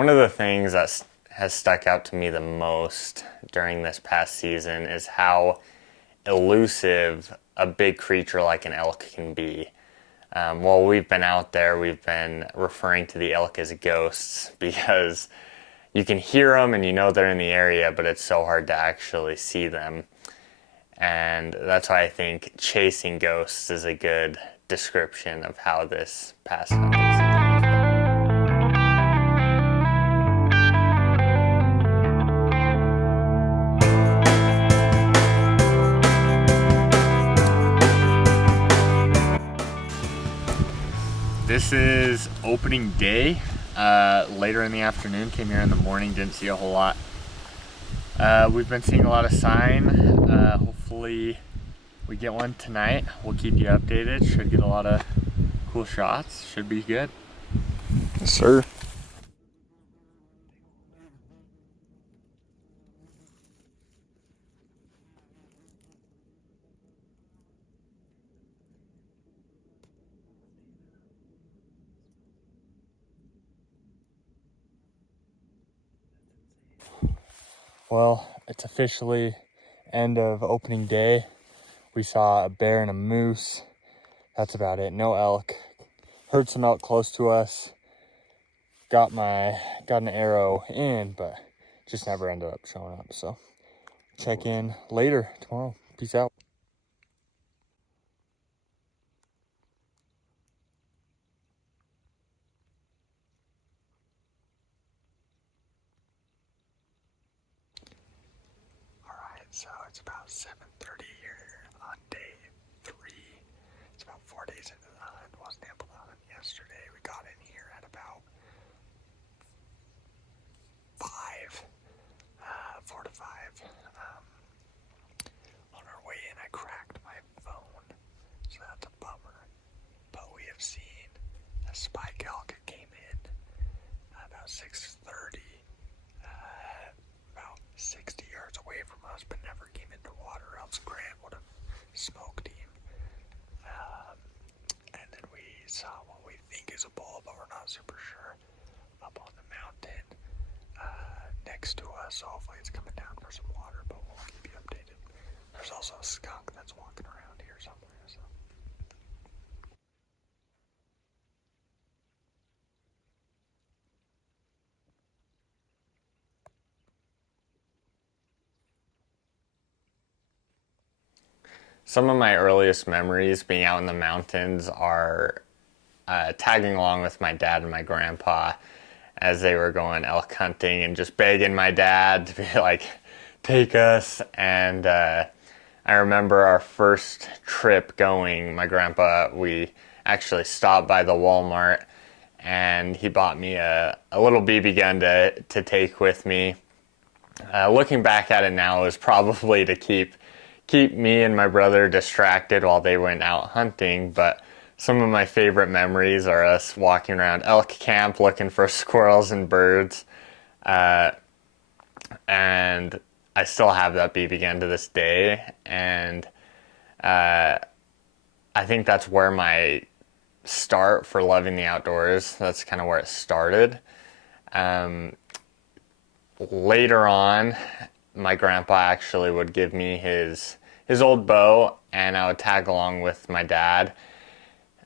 One of the things that has stuck out to me the most during this past season is how elusive a big creature like an elk can be. While we've been out there, we've been referring to the elk as ghosts because you can hear them and you know they're in the area, but it's so hard to actually see them. And that's why I think chasing ghosts is a good description of how this past hunting season. This is opening day. Later in the afternoon, came here in the morning, didn't see a whole lot. We've been seeing a lot of sign. Hopefully we get one tonight. We'll keep you updated. Should get a lot of cool shots. Should be good. Yes, sir. Well, it's officially end of opening day. We saw a bear and a moose. That's about it. No elk. Heard some elk close to us. Got an arrow in, but just never ended up showing up. So check in later tomorrow. Peace out. So it's about 7:30 here on day 3. It's about 4 days into the hunt. Wasn't able to hunt yesterday. We got in here at about 5, 4 to 5. On our way in, I cracked my phone, so that's a bummer. But we have seen a spike elk came in about 6:30. About 60 yards away from us, but never came into water, else Grant would have smoked him. And then we saw what we think is a bull, but we're not super sure, up on the mountain next to us. So hopefully it's coming down for some water, but we'll keep you updated. There's also a skunk that's walking around here somewhere. So. Some of my earliest memories being out in the mountains are tagging along with my dad and my grandpa as they were going elk hunting and just begging my dad to be like, take us. And I remember our first trip going, my grandpa, we actually stopped by the Walmart and he bought me a little BB gun to take with me. Looking back at it now, it was probably to keep me and my brother distracted while they went out hunting, but some of my favorite memories are us walking around elk camp looking for squirrels and birds, and I still have that BB gun to this day, and I think that's where my start for loving the outdoors, that's kind of where it started. Later on, my grandpa actually would give me his old bow, and I would tag along with my dad,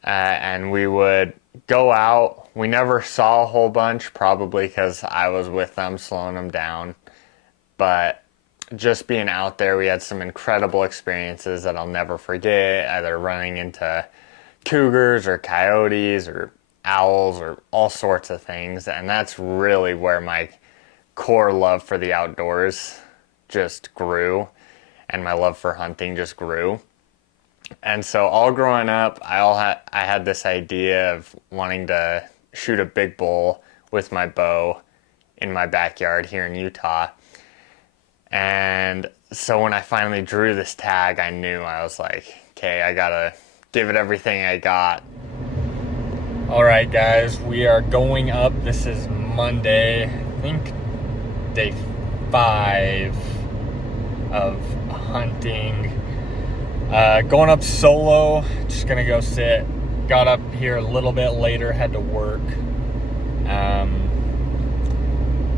and we would go out. We never saw a whole bunch, probably because I was with them, slowing them down, but just being out there, we had some incredible experiences that I'll never forget, either running into cougars or coyotes or owls or all sorts of things, and that's really where my core love for the outdoors just grew, and my love for hunting just grew. And so all growing up, I had this idea of wanting to shoot a big bull with my bow in my backyard here in Utah. And so when I finally drew this tag, I knew, I was like, okay, I gotta give it everything I got. All right, guys, we are going up. This is Monday, I think day 5 of hunting. Going up solo, just gonna go sit. Got up here a little bit later, had to work.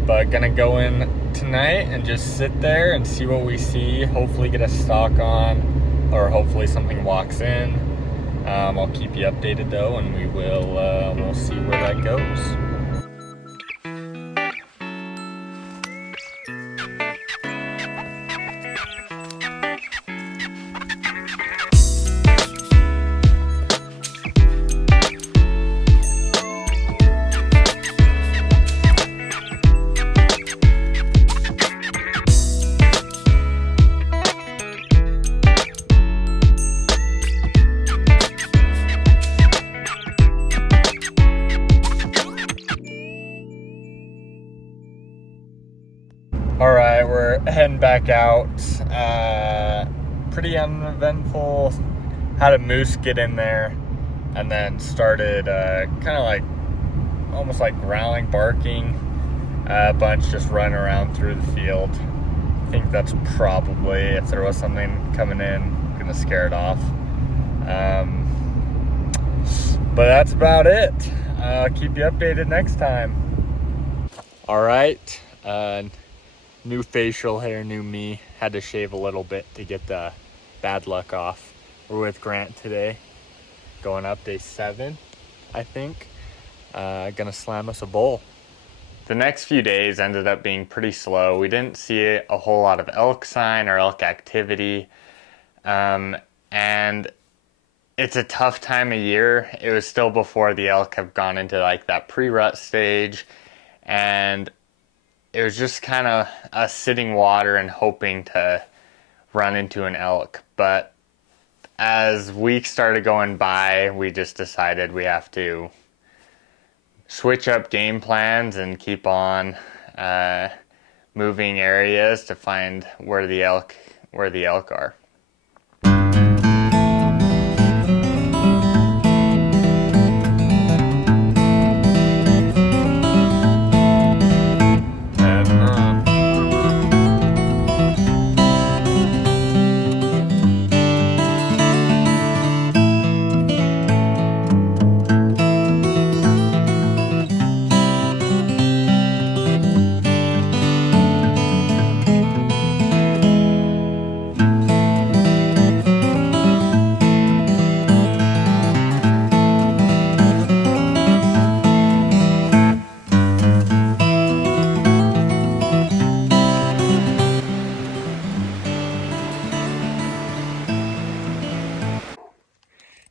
But gonna go in tonight and just sit there and see what we see. Hopefully get a stalk on, or hopefully something walks in. I'll keep you updated though, and we'll see where that goes. All right, we're heading back out. Pretty uneventful. Had a moose get in there and then started kind of like almost like growling, barking. A bunch just running around through the field. I think that's probably, if there was something coming in, gonna scare it off. But that's about it. I'll keep you updated next time. All right. New facial hair, new me. Had to shave a little bit to get the bad luck off. We're with Grant today. Going up day 7, I think. Gonna slam us a bull. The next few days ended up being pretty slow. We didn't see a whole lot of elk sign or elk activity. And it's a tough time of year. It was still before the elk have gone into like that pre-rut stage. And it was just kind of us sitting water and hoping to run into an elk. But as weeks started going by, we just decided we have to switch up game plans and keep on moving areas to find where the elk are.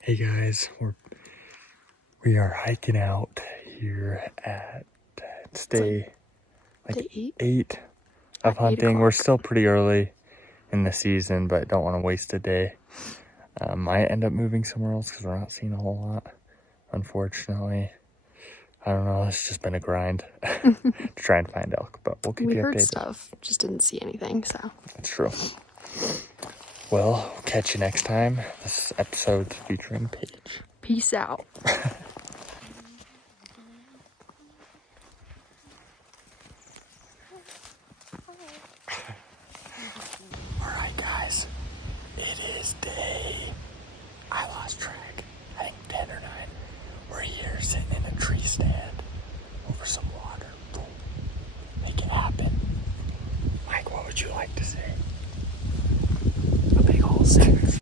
Hey guys, we are hiking out here at day like 8 of hunting. We're still pretty early in the season, but don't want to waste a day. Might end up moving somewhere else because we're not seeing a whole lot, unfortunately. I don't know, it's just been a grind to try and find elk, but we'll keep you updated. We heard stuff, just didn't see anything, so. That's true. Well, we'll catch you next time. This episode's featuring Paige. Peace out. Alright guys, it is I lost track, I think 10 or 9. We're here sitting in a tree stand over some water. Boom. Make it happen. Mike, what would you like to say? A big old 6.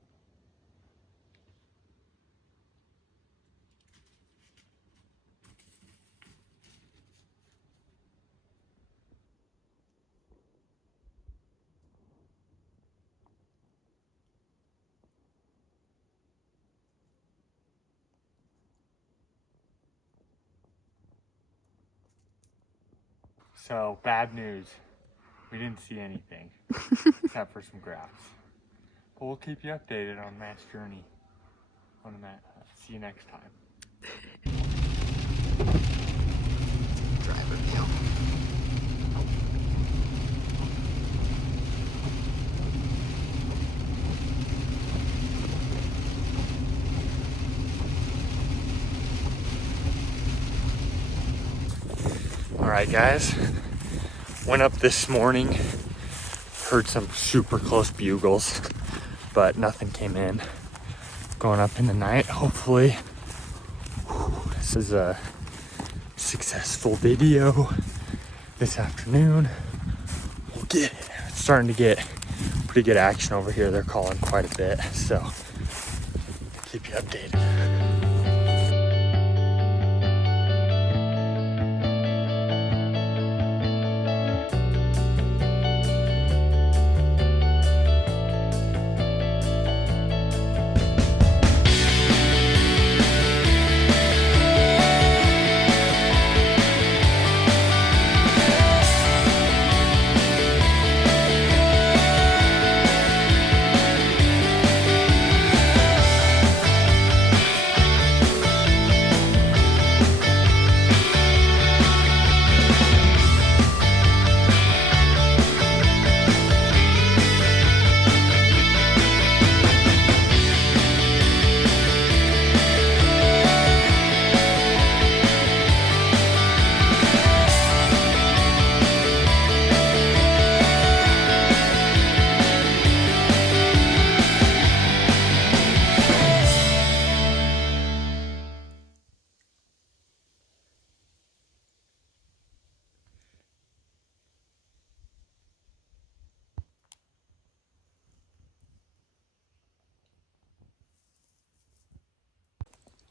So, bad news. We didn't see anything except for some grass. But we'll keep you updated on Matt's journey. See you next time. Driver view. Alright guys, went up this morning, heard some super close bugles, but nothing came in. Going up in the night, hopefully. This is a successful video. this afternoon. We'll get it. It's starting to get pretty good action over here. They're calling quite a bit, so keep you updated.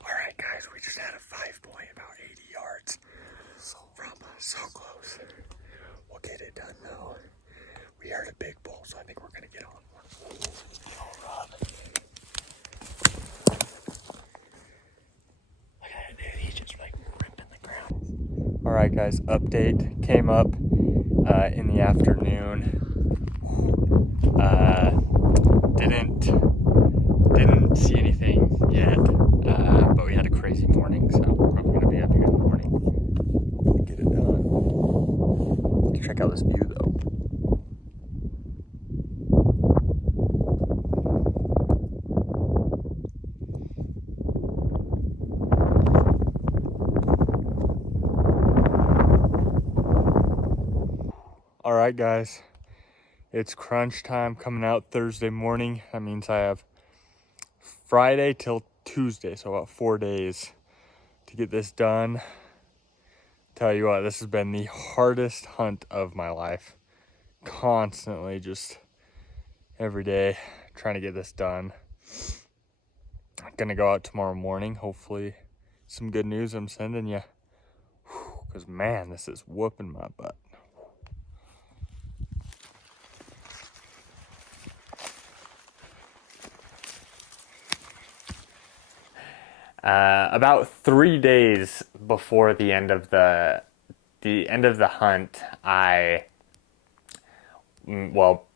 Alright guys, we just had a 5-point about 80 yards from so close. We'll get it done though. We heard a big bull, so I think we're gonna get on one. Oh, Rob. Look at that dude, he's just like ripping the ground. Alright guys, update came up in the afternoon. Didn't see anything yet, but we had a crazy morning, so probably gonna be up here in the morning. Get it done. Check out this view though. All right, guys, it's crunch time coming out Thursday morning. That means I have Friday till Tuesday, so about 4 days to get this done. Tell you what, this has been the hardest hunt of my life. Constantly, just every day, trying to get this done. I'm gonna go out tomorrow morning. Hopefully, some good news I'm sending you. Because, man, this is whooping my butt. About 3 days before the end of the hunt,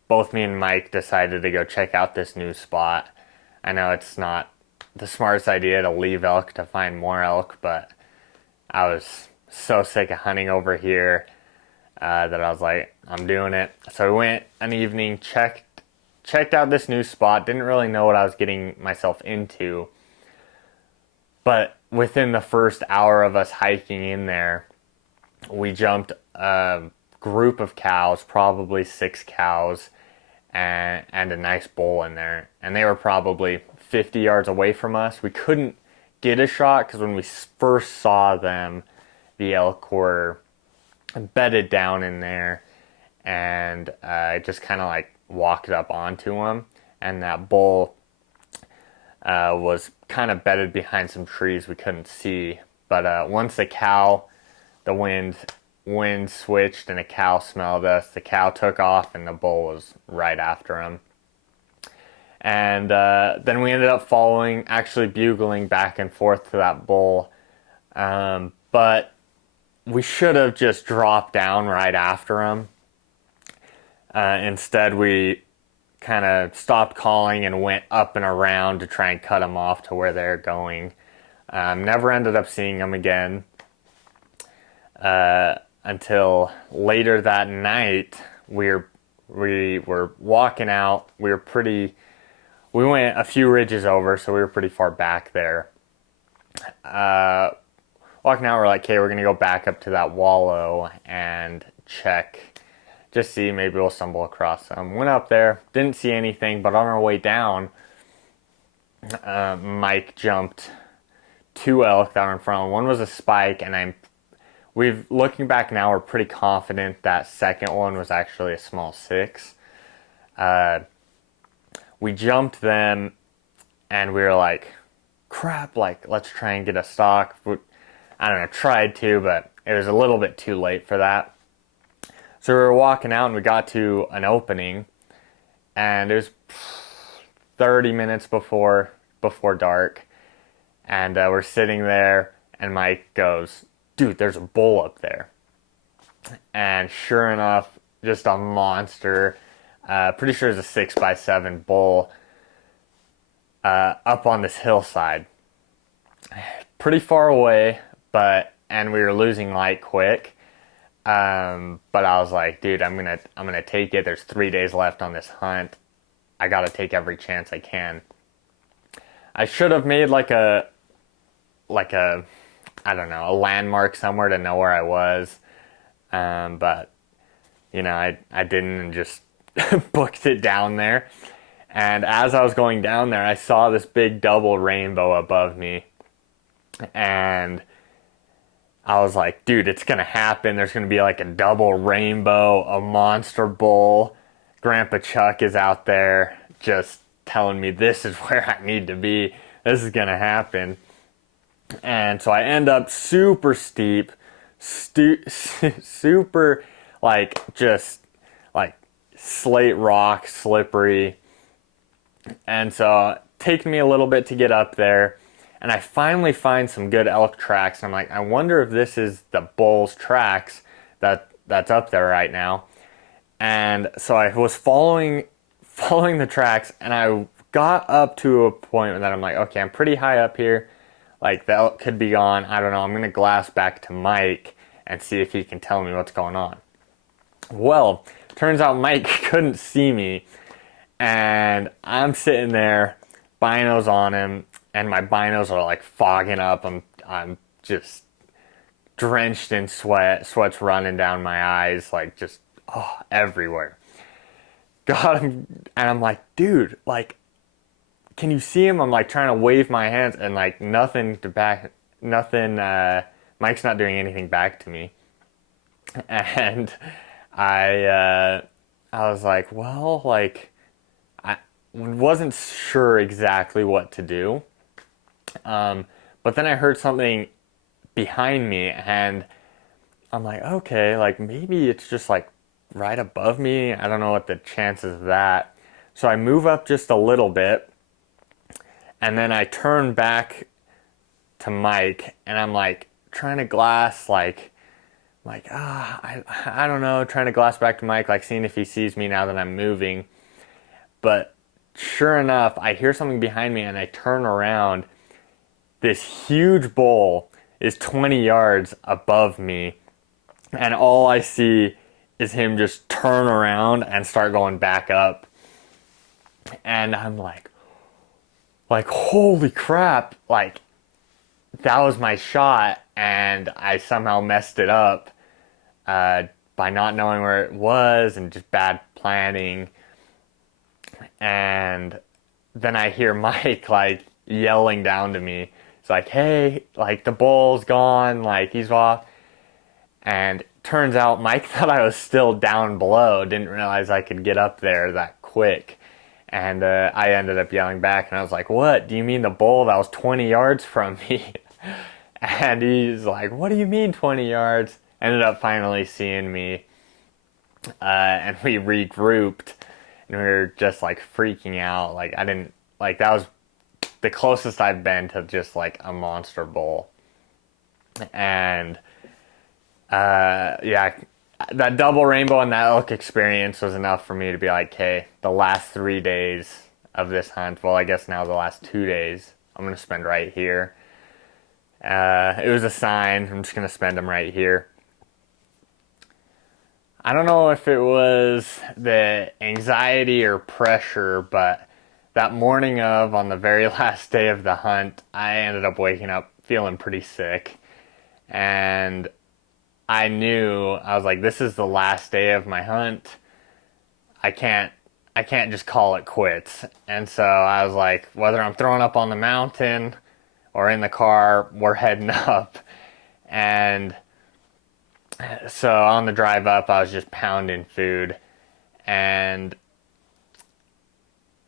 both me and Mike decided to go check out this new spot. I know it's not the smartest idea to leave elk to find more elk, but I was so sick of hunting over here that I was like, I'm doing it. So we went an evening, checked out this new spot. Didn't really know what I was getting myself into. But within the first hour of us hiking in there, we jumped a group of cows, probably 6 cows, and a nice bull in there. And they were probably 50 yards away from us. We couldn't get a shot because when we first saw them, the elk were bedded down in there. And I just kind of like walked up onto them. And that bull was kind of bedded behind some trees we couldn't see. But once the wind switched and a cow smelled us, the cow took off and the bull was right after him. And then we ended up actually bugling back and forth to that bull. But we should have just dropped down right after him. Instead, we kind of stopped calling and went up and around to try and cut them off to where they're going. Never ended up seeing them again until later that night. We were walking out. We went a few ridges over, so we were pretty far back there. Walking out, we're like, okay, we're gonna go back up to that wallow and check. Just see, maybe we'll stumble across them. Went up there, didn't see anything, but on our way down, Mike jumped 2 elk that were in front of him. One was a spike, and looking back now, we're pretty confident that second one was actually a small 6. We jumped them, and we were like, crap, like, let's try and get a stock. I don't know, tried to, but it was a little bit too late for that. So we were walking out, and we got to an opening, and it was 30 minutes before dark, and we're sitting there, and Mike goes, dude, there's a bull up there. And sure enough, just a monster, pretty sure it's a 6x7 bull, up on this hillside. Pretty far away, and we were losing light quick. But I was like, dude, I'm gonna take it. There's 3 days left on this hunt. I gotta take every chance I can. I should have made like a I don't know, a landmark somewhere to know where I was. But you know, I didn't, and just booked it down there. And as I was going down there, I saw this big double rainbow above me. And I was like, dude, it's going to happen. There's going to be like a double rainbow, a monster bull. Grandpa Chuck is out there just telling me this is where I need to be. This is going to happen. And so I end up super steep, super like just like slate rock, slippery. And so it takes me a little bit to get up there. And I finally find some good elk tracks. And I'm like, I wonder if this is the bull's tracks that's up there right now. And so I was following the tracks, and I got up to a point that I'm like, okay, I'm pretty high up here. Like, the elk could be gone. I don't know. I'm going to glass back to Mike and see if he can tell me what's going on. Well, turns out Mike couldn't see me. And I'm sitting there, binos on him, and my binos are like fogging up. I'm just drenched in sweat. Sweat's running down my eyes, like just everywhere. Got him, and I'm like, dude, like, can you see him? I'm like trying to wave my hands, and like nothing. Mike's not doing anything back to me. And I was like, well, like, I wasn't sure exactly what to do. But then I heard something behind me, and I'm like, okay, like maybe it's just like right above me. I don't know what the chances of that. So I move up just a little bit, and then I turn back to Mike, and I'm like trying to glass, I don't know, trying to glass back to Mike, like seeing if he sees me now that I'm moving. But sure enough, I hear something behind me, and I turn around. This huge bull is 20 yards above me, and all I see is him just turn around and start going back up. And I'm like, holy crap, like, that was my shot, and I somehow messed it up by not knowing where it was and just bad planning. And then I hear Mike, like, yelling down to me. It's like, hey, like, the bull's gone, like, he's off. And turns out Mike thought I was still down below, didn't realize I could get up there that quick. And I ended up yelling back, and I was like, what? Do you mean the bull that was 20 yards from me? And he's like, what do you mean 20 yards? Ended up finally seeing me, and we regrouped, and we were just, like, freaking out. Like, that was the closest I've been to just, like, a monster bull. And yeah, that double rainbow and that elk experience was enough for me to be like, hey, the last 3 days of this hunt, well, I guess now the last 2 days, I'm going to spend right here. It was a sign. I'm just going to spend them right here. I don't know if it was the anxiety or pressure, but that morning on the very last day of the hunt, I ended up waking up feeling pretty sick. And I was like, this is the last day of my hunt. I can't just call it quits. And so I was like, whether I'm throwing up on the mountain or in the car, we're heading up. And So on the drive up, I was just pounding food. And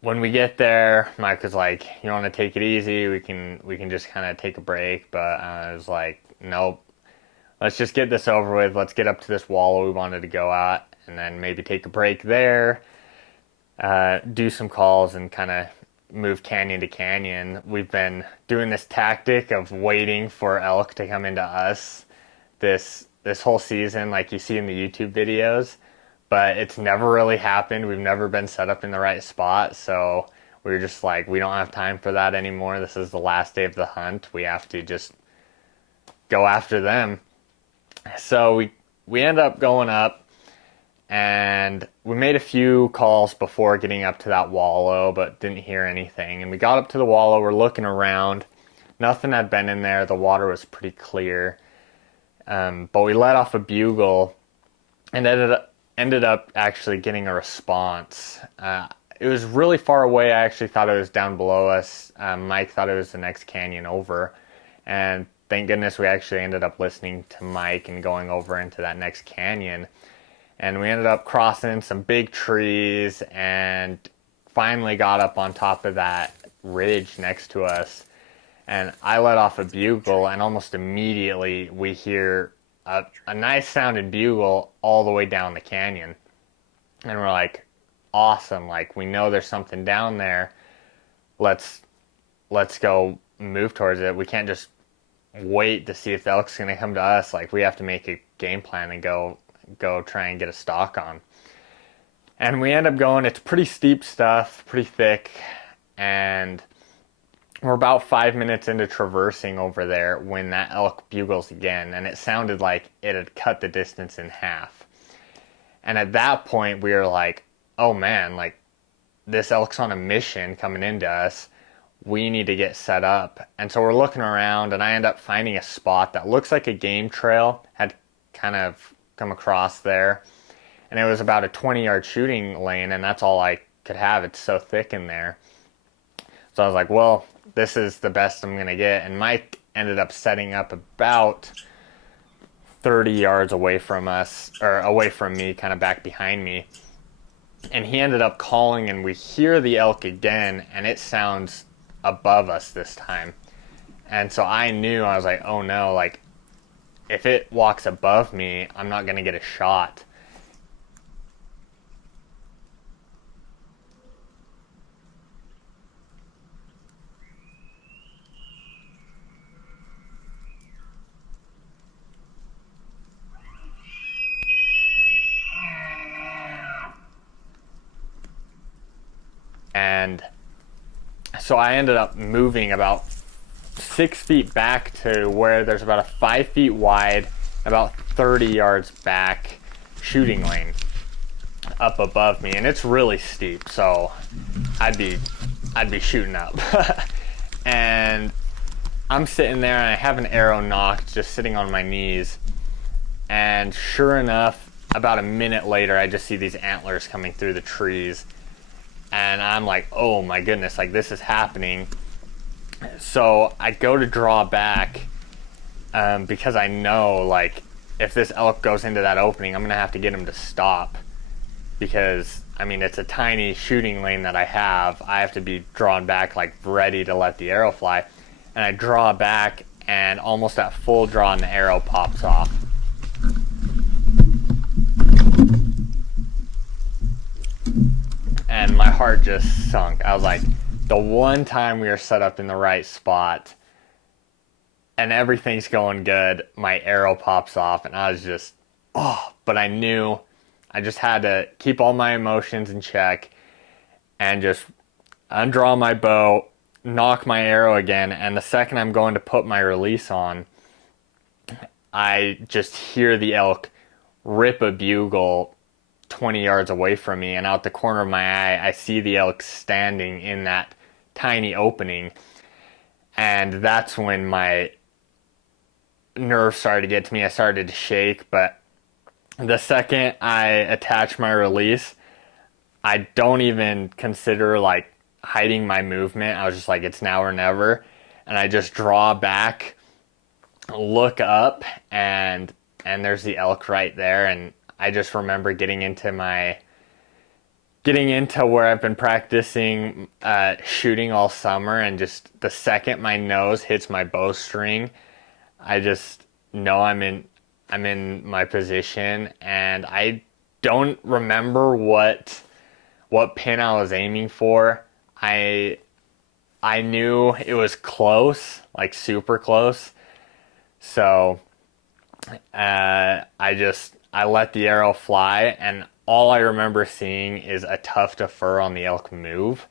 when we get there, Mike was like, "You want to take it easy? We can just kind of take a break." But I was like, "Nope. Let's just get this over with. Let's get up to this wallow we wanted to go at, and then maybe take a break there, do some calls, and kind of move canyon to canyon." We've been doing this tactic of waiting for elk to come into us this whole season, like you see in the YouTube videos, but it's never really happened. We've never been set up in the right spot, so we were just like, we don't have time for that anymore. This is the last day of the hunt. We have to just go after them. So we end up going up, and we made a few calls before getting up to that wallow, but didn't hear anything. And we got up to the wallow, we're looking around. Nothing had been in there. The water was pretty clear. But we let off a bugle and ended up actually getting a response. It was really far away. I actually thought it was down below us. Mike thought it was the next canyon over. And thank goodness we actually ended up listening to Mike and going over into that next canyon. And we ended up crossing some big trees and finally got up on top of that ridge next to us. And I let off a bugle, and almost immediately we hear a nice sounding bugle all the way down the canyon. And we're like, awesome, like we know there's something down there. Let's go move towards it. We can't just wait to see if the elk's gonna come to us. Like we have to make a game plan and go try and get a stalk on. And we end up going, it's pretty steep stuff, pretty thick, and we're about 5 minutes into traversing over there when that elk bugles again, and it sounded like it had cut the distance in half. And at that point, we were like, oh man, like this elk's on a mission coming into us. We need to get set up. And so we're looking around, and I end up finding a spot that looks like a game trail had kind of come across there. And it was about a 20-yard shooting lane, and that's all I could have. It's so thick in there. So I was like, well, this is the best I'm going to get. And Mike ended up setting up about 30 yards away from us, or away from me, kind of back behind me. And he ended up calling, and we hear the elk again, and it sounds above us this time. And so I knew, I was like, oh no, like if it walks above me, I'm not going to get a shot. And so I ended up moving about 6 feet back to where there's about a 5 feet wide, about 30 yards back shooting lane up above me, and it's really steep, so I'd be shooting up. And I'm sitting there, and I have an arrow nocked, just sitting on my knees, and sure enough, about a minute later, I just see these antlers coming through the trees. And I'm like, oh my goodness, like this is happening. So I go to draw back because I know, like, if this elk goes into that opening, I'm going to have to get him to stop. Because, I mean, it's a tiny shooting lane that I have. I have to be drawn back, like, ready to let the arrow fly. And I draw back, and almost at full draw, and the arrow pops off. And my heart just sunk. I was like, the one time we are set up in the right spot and everything's going good, my arrow pops off, and I was just, oh, but I knew I just had to keep all my emotions in check and just undraw my bow, knock my arrow again, and the second I'm going to put my release on, I just hear the elk rip a bugle 20 yards away from me, and out the corner of my eye, I see the elk standing in that tiny opening. And that's when my nerves started to get to me. I started to shake, but the second I attach my release, I don't even consider like hiding my movement. I was just like, it's now or never. And I just draw back, look up, and and there's the elk right there. And I just remember getting into where I've been practicing shooting all summer, and just the second my nose hits my bowstring, I just know I'm in my position, and I don't remember what pin I was aiming for. I knew it was close, like super close. So I let the arrow fly, and all I remember seeing is a tuft of fur on the elk move.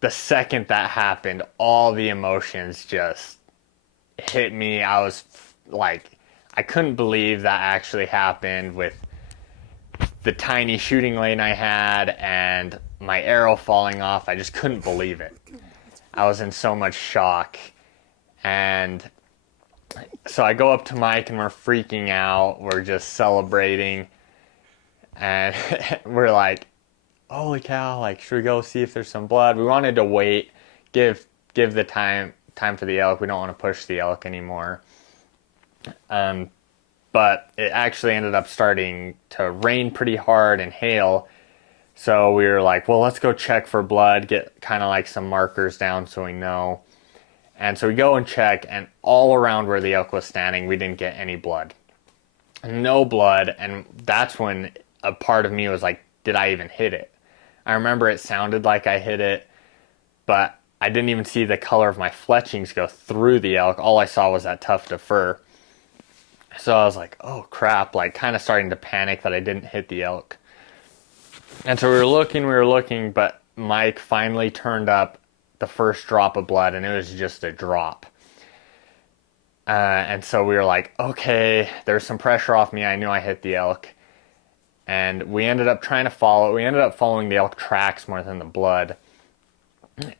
The second that happened, all the emotions just hit me. I was like, I couldn't believe that actually happened, with the tiny shooting lane I had and my arrow falling off. I just couldn't believe it. I was in so much shock. And so I go up to Mike and we're freaking out. We're just celebrating. And we're like, holy cow, like, should we go see if there's some blood? We wanted to wait, give the time for the elk. We don't want to push the elk anymore. But it actually ended up starting to rain pretty hard and hail. So we were like, well, let's go check for blood, get kind of like some markers down so we know. And so we go and check, and all around where the elk was standing, we didn't get any blood. No blood, and that's when a part of me was like, did I even hit it? I remember it sounded like I hit it, but I didn't even see the color of my fletchings go through the elk. All I saw was that tuft of fur. So I was like, oh crap, like kind of starting to panic that I didn't hit the elk. And so we were looking, but Mike finally turned up the first drop of blood, and it was just a drop. And so we were like, okay, there's some pressure off me. I knew I hit the elk. And we ended up trying to follow it. We ended up following the elk tracks more than the blood.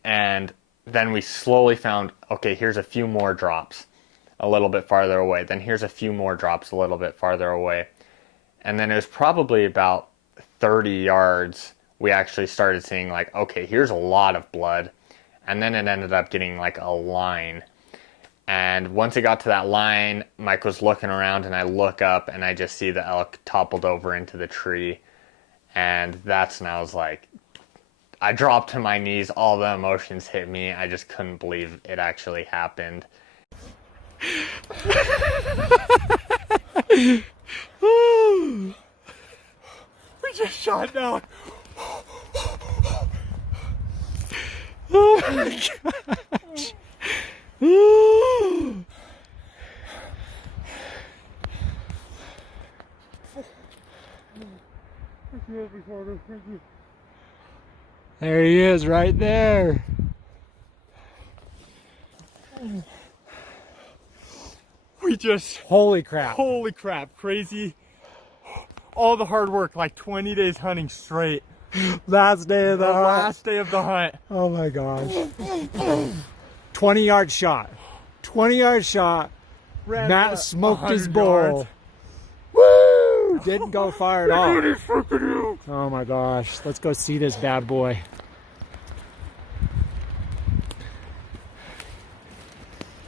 And then we slowly found, okay, here's a few more drops a little bit farther away. Then here's a few more drops a little bit farther away. And then it was probably about 30 yards, we actually started seeing like, okay, here's a lot of blood. And then it ended up getting like a line. And once it got to that line, Mike was looking around, and I look up and I just see the elk toppled over into the tree. And that's when I was like, I dropped to my knees, all the emotions hit me. I just couldn't believe it actually happened. We just shot down. Oh my gosh. There he is, right there. We just... Holy crap. Holy crap, crazy. All the hard work, like 20 days hunting straight. Last day of the hunt. Last day of the hunt. Oh my gosh. 20-yard shot. 20-yard shot. Ran Matt smoked his 100 bull. yards. Woo! Didn't go far at all. Oh my gosh. Let's go see this bad boy.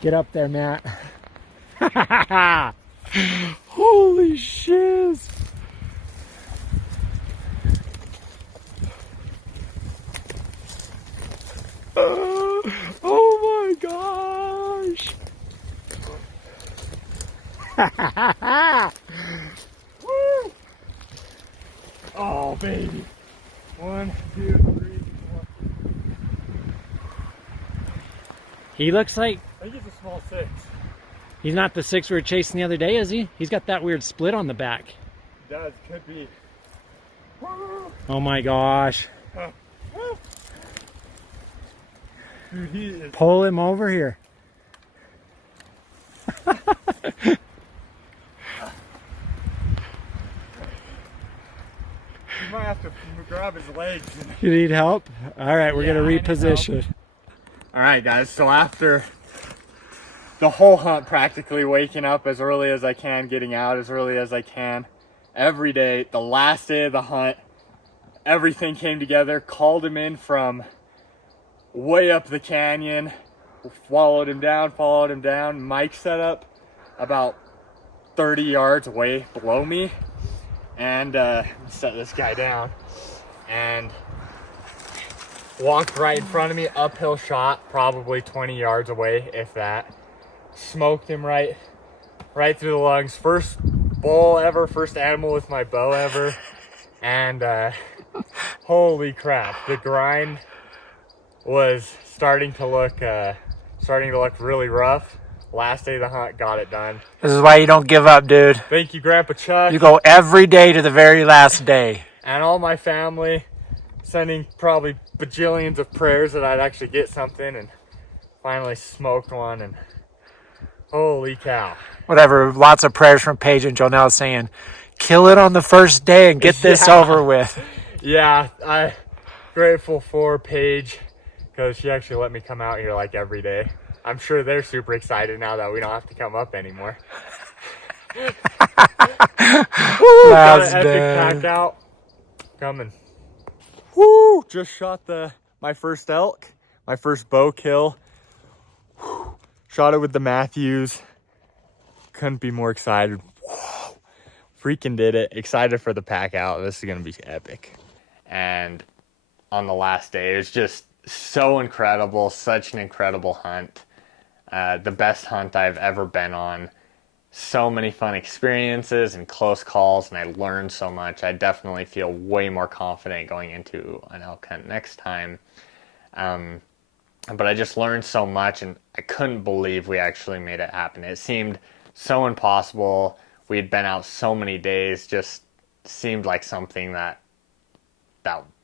Get up there, Matt. Holy shiz. Oh my gosh. Woo. Oh baby. 1, 2, 3, 4. He looks like... I think it's a small 6. He's not the 6 we were chasing the other day, is he? He's got that weird split on the back. Does, could be. Oh my gosh. Dude, he is. Pull him over here. You might have to grab his legs. You need help? All right, we're Yeah, gonna I need reposition. All right, guys. So after the whole hunt, practically waking up as early as I can, getting out as early as I can, every day, the last day of the hunt, everything came together. Called him in from way up the canyon, followed him down. Mike set up about 30 yards away below me, and set this guy down and walked right in front of me, uphill shot, probably 20 yards away, if that. Smoked him right through the lungs. First bull ever, first animal with my bow ever, and holy crap, the grind was starting to look really rough. Last day of the hunt, got it done. This is why you don't give up, dude. Thank you, Grandpa Chuck. You go every day to the very last day. And all my family, sending probably bajillions of prayers that I'd actually get something, and finally smoked one, and holy cow. Whatever, lots of prayers from Paige and Jonelle saying, kill it on the first day and get this over with. Yeah, I'm grateful for Paige, because she actually let me come out here like every day. I'm sure they're super excited now that we don't have to come up anymore. Woo, got an epic pack out. Coming. Woo! Just shot my first elk, my first bow kill. Whew. Shot it with the Matthews. Couldn't be more excited. Whoa. Freaking did it. Excited for the pack out. This is gonna be epic. And on the last day, it was just so incredible. Such an incredible hunt. The best hunt I've ever been on. So many fun experiences and close calls, and I learned so much. I definitely feel way more confident going into an elk hunt next time. But I just learned so much, and I couldn't believe we actually made it happen. It seemed so impossible. We had been out so many days, just seemed like something that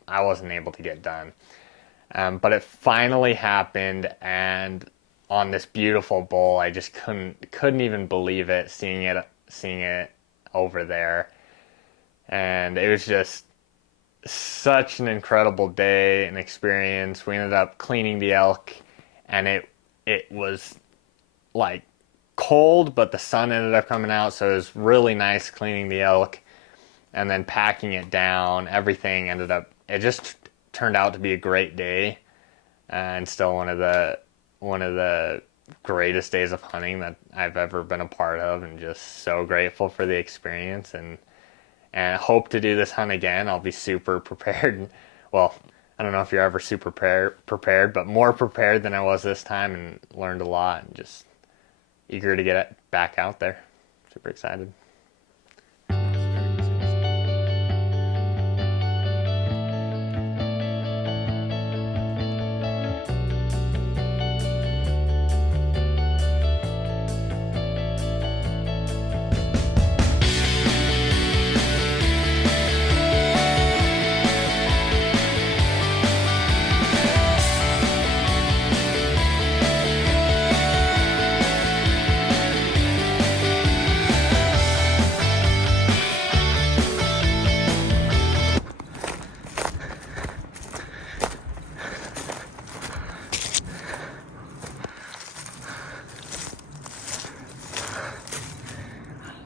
I wasn't able to get done. But it finally happened, and on this beautiful bull, I just couldn't even believe it, seeing it over there. And it was just such an incredible day and experience. We ended up cleaning the elk, and it was like cold, but the sun ended up coming out, so it was really nice cleaning the elk and then packing it down. Everything it just turned out to be a great day, and still one of the greatest days of hunting that I've ever been a part of, and just so grateful for the experience, and hope to do this hunt again. I'll be super prepared. Well, I don't know if you're ever super prepared, but more prepared than I was this time, and learned a lot, and just eager to get it back out there. Super excited.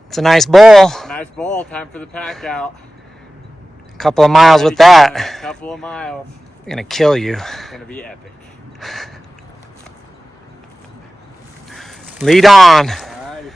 It's a nice bull. Nice bull. Time for the pack out. A couple of miles with that. A couple of miles. I'm gonna kill you. It's gonna be epic. Lead on. Alrighty.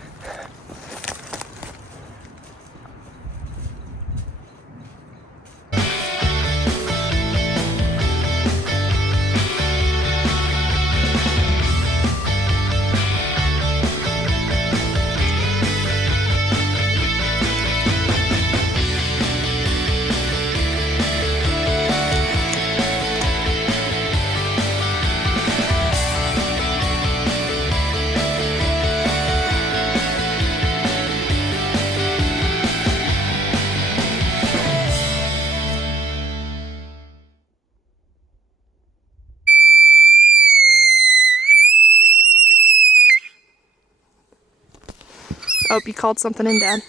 Oh, you called something in, Dad.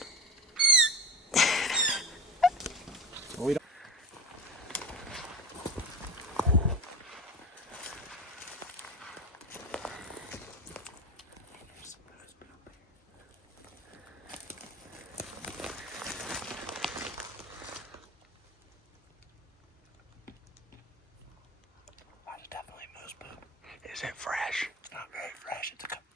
That's definitely moose poop. Is it fresh? It's not very fresh. It's a couple